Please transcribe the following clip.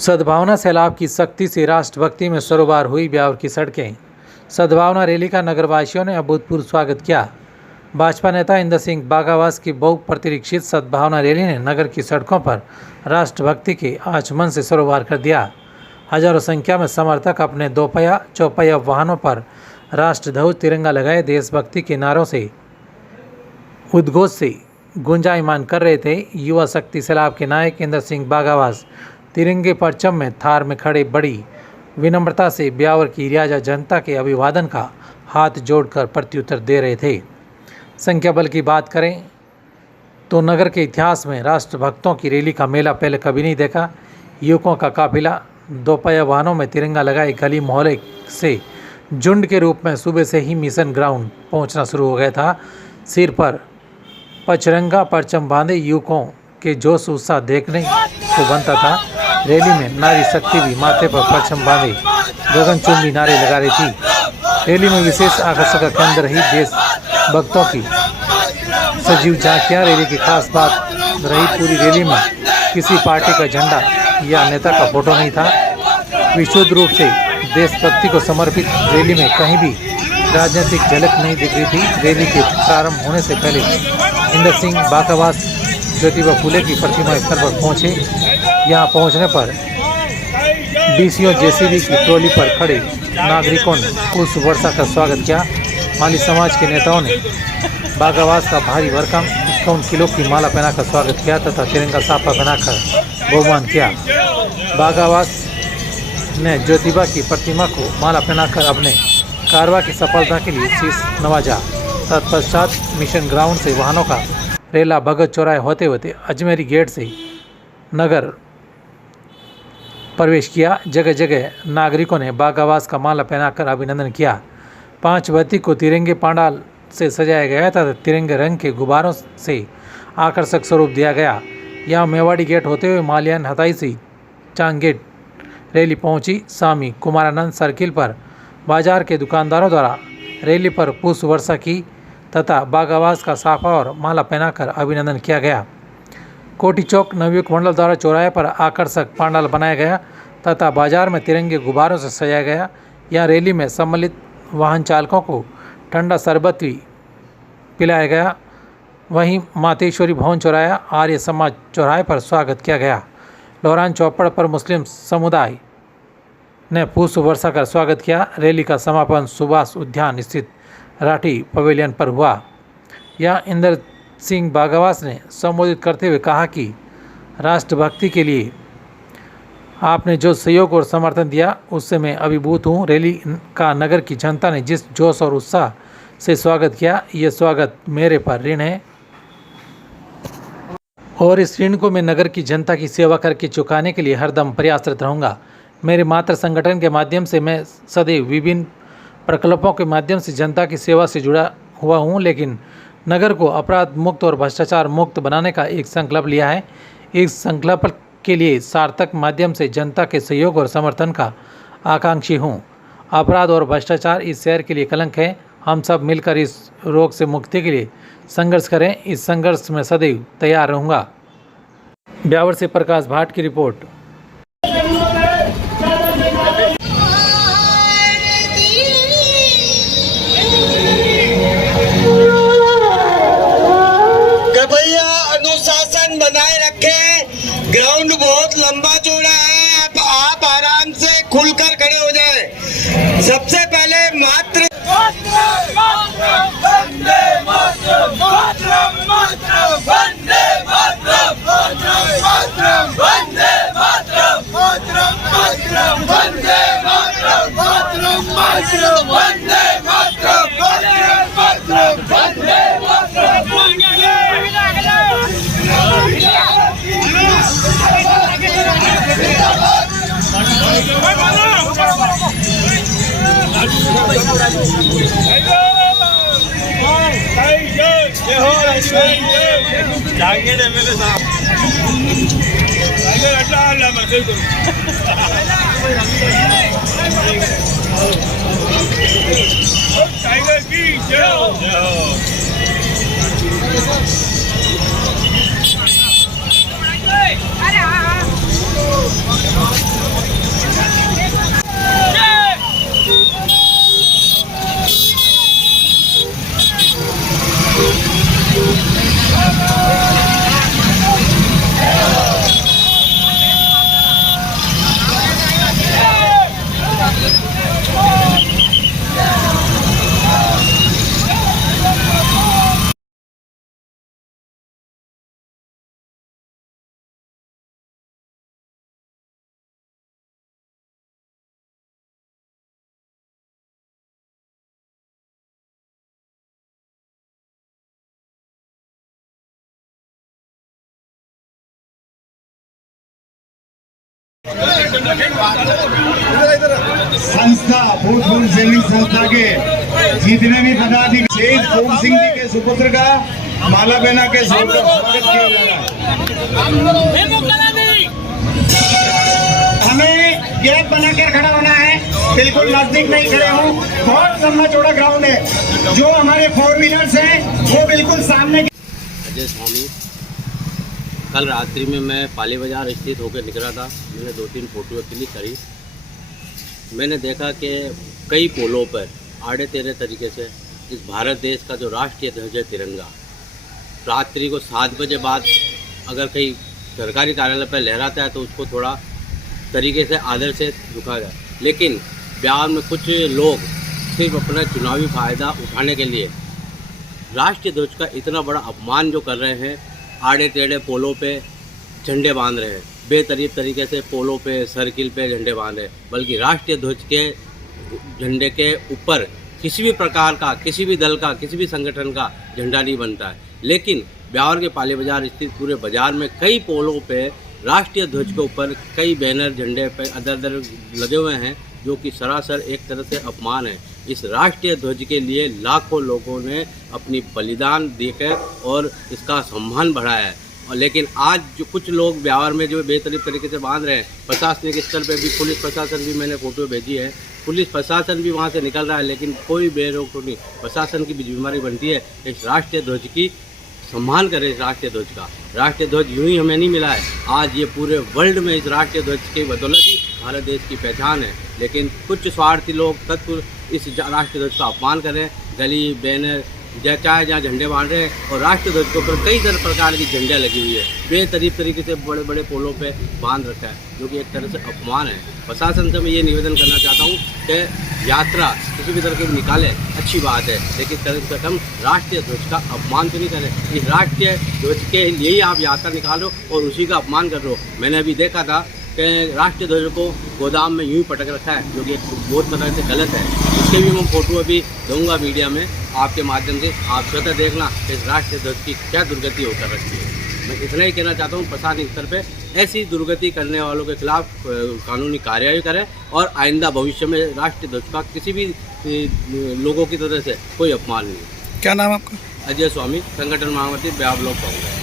सद्भावना सैलाब की सख्ती से राष्ट्रभक्ति में सरोबार हुई ब्यावर की सड़कें। सद्भावना रैली का नगरवासियों ने अभूतपूर्व स्वागत किया। भाजपा नेता इंदर सिंह बाघावास की बहुप्रतीक्षित सद्भावना रैली ने नगर की सड़कों पर राष्ट्रभक्ति के आचमन से सरोबार कर दिया। हजारों संख्या में समर्थक अपने दोपहिया चौपहिया वाहनों पर राष्ट्रध्वज तिरंगा लगाए देशभक्ति के नारों से उद्घोष से गुंजायमान कर रहे थे। युवा शक्ति सैलाब के नायक इंदर सिंह बाघावास तिरंगे परचम में थार में खड़े बड़ी विनम्रता से ब्यावर की रियाजा जनता के अभिवादन का हाथ जोड़कर प्रत्युत्तर दे रहे थे। संख्या बल की बात करें तो नगर के इतिहास में राष्ट्रभक्तों की रैली का मेला पहले कभी नहीं देखा। युवकों का काफिला दोपहिया वाहनों में तिरंगा लगाए गली मोहल्ले से झुंड के रूप में सुबह से ही मिशन ग्राउंड पहुंचना शुरू हो गया था। सिर पर पचरंगा परचम बांधे युवकों के जोश उत्साह देखने को बनता था। रैली में नारी शक्ति भी माथे पर परचम बांधे गगनचुंबी नारे लगा रही थी। रैली में विशेष आकर्षण का केंद्र रही देश भक्तों की सजीव झांकियां। रैली की खास बात रही पूरी रैली में किसी पार्टी का झंडा या नेता का फोटो नहीं था। विशुद्ध रूप से देशभक्ति को समर्पित रैली में कहीं भी राजनीतिक झलक नहीं दिख रही थी। रैली के प्रारंभ होने से पहले इंदर सिंह बाघावास ज्योतिबा फुले की प्रतिमा स्थल पर पहुंचे। यहां पहुंचने पर डीसीओ जेसीबी की ट्रॉली पर खड़े नागरिकों ने पुष्प वर्षा का स्वागत किया। माली समाज के नेताओं ने बाघावास का भारी भरकम 51 किलो की माला पहनाकर स्वागत किया तथा तिरंगा साफा पहनाकर बहुमान किया। बाघावास ने ज्योतिबा की प्रतिमा को माला पहनाकर अपने कारवा की सफलता के लिए शीश नवाजा। तत्पश्चात मिशन ग्राउंड से वाहनों का रेला भगत चौराहे होते होते अजमेरी गेट से नगर प्रवेश किया। जगह जगह नागरिकों ने बाघावास का माला पहनाकर अभिनंदन किया। 5 बत्ती को तिरंगे पांडाल से सजाया गया तथा तिरंगे रंग के गुब्बारों से आकर्षक स्वरूप दिया गया। यहां मेवाड़ी गेट होते हुए माल्यान हताई से चांग गेट रैली पहुंची। स्वामी कुमारानंद सर्किल पर बाजार के दुकानदारों द्वारा रैली पर पुष्प वर्षा की तथा बाघावास का साफा और माला पहनाकर अभिनंदन किया गया। कोटी चौक नवयुग मंडल द्वारा चौराहे पर आकर्षक पांडाल बनाया गया तथा बाजार में तिरंगे गुब्बारों से सजाया गया। यहां रैली में सम्मिलित वाहन चालकों को ठंडा शरबत भी पिलाया गया। वहीं मातेश्वरी भवन चौराहा आर्य समाज चौराहे पर स्वागत किया गया। लोहरान चौपड़ पर मुस्लिम समुदाय ने पुष्प वर्षा कर स्वागत किया। रैली का समापन सुभाष उद्यान स्थित राठी पवेलियन पर हुआ। यह इंदर सिंह बाघावास ने संबोधित करते हुए कहा कि राष्ट्रभक्ति के लिए आपने जो सहयोग और समर्थन दिया उससे मैं अभिभूत हूँ। रैली का नगर की जनता ने जिस जोश और उत्साह से स्वागत किया ये स्वागत मेरे पर ऋण है और इस ऋण को मैं नगर की जनता की सेवा करके चुकाने के लिए हरदम प्रयासरत रहूँगा। मेरे मातृ संगठन के माध्यम से मैं सदैव विभिन्न प्रकल्पों के माध्यम से जनता की सेवा से जुड़ा हुआ हूँ, लेकिन नगर को अपराध मुक्त और भ्रष्टाचार मुक्त बनाने का एक संकल्प लिया है। इस संकल्प के लिए सार्थक माध्यम से जनता के सहयोग और समर्थन का आकांक्षी हूँ। अपराध और भ्रष्टाचार इस शहर के लिए कलंक है। हम सब मिलकर इस रोग से मुक्ति के लिए संघर्ष करें। इस संघर्ष में सदैव तैयार रहूँगा। ब्यावर से प्रकाश भाट की रिपोर्ट। अनुशासन बनाए रखें। ग्राउंड बहुत लंबा चौड़ा है, आप आराम से खुलकर खड़े हो जाएं। सबसे पहले मात्र टाइगर की जय हो। संस्था भूतपूर्व सैनिक संस्था के जितने भी पदाधिकारी शहीद फूल सिंह जी के सुपुत्र का माला पहना के स्वागत किया जा रहा है। हमें गैप बनाकर खड़ा होना है, बिल्कुल नजदीक नहीं खड़े हो। बहुत लंबा चौड़ा ग्राउंड है, जो हमारे 4 व्हीलर्स हैं वो बिल्कुल सामने। अजय स्वामी, कल रात्रि में मैं पाली बाजार स्थित होकर निकला था। मैंने 2-3 फोटो क्लिक करी। मैंने देखा कि कई पोलों पर आड़े टेढ़े तरीके से इस भारत देश का जो राष्ट्रीय ध्वज है तिरंगा, रात्रि को 7 बजे बाद अगर कहीं सरकारी कार्यालय पर लहराता है तो उसको थोड़ा तरीके से आदर से रुका गया। लेकिन बिहार में कुछ लोग सिर्फ अपना चुनावी फ़ायदा उठाने के लिए राष्ट्रीय ध्वज का इतना बड़ा अपमान जो कर रहे हैं, आड़े टेढ़े पोलों पे झंडे बांध रहे हैं, बेतरीब तरीके से पोलों पे सर्किल पे झंडे बांध रहे हैं। बल्कि राष्ट्रीय ध्वज के झंडे के ऊपर किसी भी प्रकार का, किसी भी दल का, किसी भी संगठन का झंडा नहीं बनता है। लेकिन बिहार के पाली बाजार स्थित पूरे बाजार में कई पोलों पे राष्ट्रीय ध्वज के ऊपर कई बैनर झंडे पे अदर लगे हुए हैं, जो कि सरासर एक तरह से अपमान है। इस राष्ट्रीय ध्वज के लिए लाखों लोगों ने अपनी बलिदान देकर और इसका सम्मान बढ़ाया है। और लेकिन आज जो कुछ लोग बिहार में जो बेतरीब तरीके से बांध रहे हैं, प्रशासनिक स्तर पे भी पुलिस प्रशासन भी, मैंने फ़ोटो भेजी है, पुलिस प्रशासन भी वहाँ से निकल रहा है, लेकिन कोई बेरोक नहीं। प्रशासन की भी जिम्मेदारी बनती है इस राष्ट्रीय ध्वज की सम्मान करें। इस राष्ट्रीय ध्वज का, राष्ट्रीय ध्वज यूं ही हमें नहीं मिला है, आज ये पूरे वर्ल्ड में इस राष्ट्रीय ध्वज की बदौलत ही भारत देश की पहचान है। लेकिन कुछ स्वार्थी लोग तत्व इस राष्ट्रीय ध्वज का अपमान करें, गली बैनर चाहे जहाँ झंडे बांध रहे हैं, और राष्ट्रीय ध्वज के ऊपर कई तरह प्रकार की झंडियाँ लगी हुई है, बेतरीब तरीके से बड़े बड़े पोलों पे बांध रखा है, जो कि एक तरह से अपमान है। प्रशासन से मैं ये निवेदन करना चाहता हूँ कि यात्रा किसी भी तरह की निकाले, अच्छी बात है, लेकिन कम से कम राष्ट्रीय ध्वज का अपमान तो नहीं करें। इस राष्ट्रीय ध्वज के लिए ही आप यात्रा निकालो और उसी का अपमान कर रहे हो। मैंने अभी देखा था कि राष्ट्रीय ध्वज को गोदाम में यूं ही पटक रखा है, जो कि बहुत तरह से गलत है। उसके भी मैं फ़ोटो अभी दूंगा मीडिया में आपके माध्यम से, आप स्वतः देखना कि इस राष्ट्रीय ध्वज की क्या दुर्गति होकर रखी है। मैं इतना ही कहना चाहता हूँ, प्रशासनिक स्तर पे ऐसी दुर्गति करने वालों के खिलाफ कानूनी कार्रवाई करें और आइंदा भविष्य में राष्ट्रीय ध्वज का किसी भी लोगों की तरह से कोई अपमान नहीं। क्या नाम आपका? अजय स्वामी, संगठन महामंत्री बिहार ब्लॉक कांग्रेस।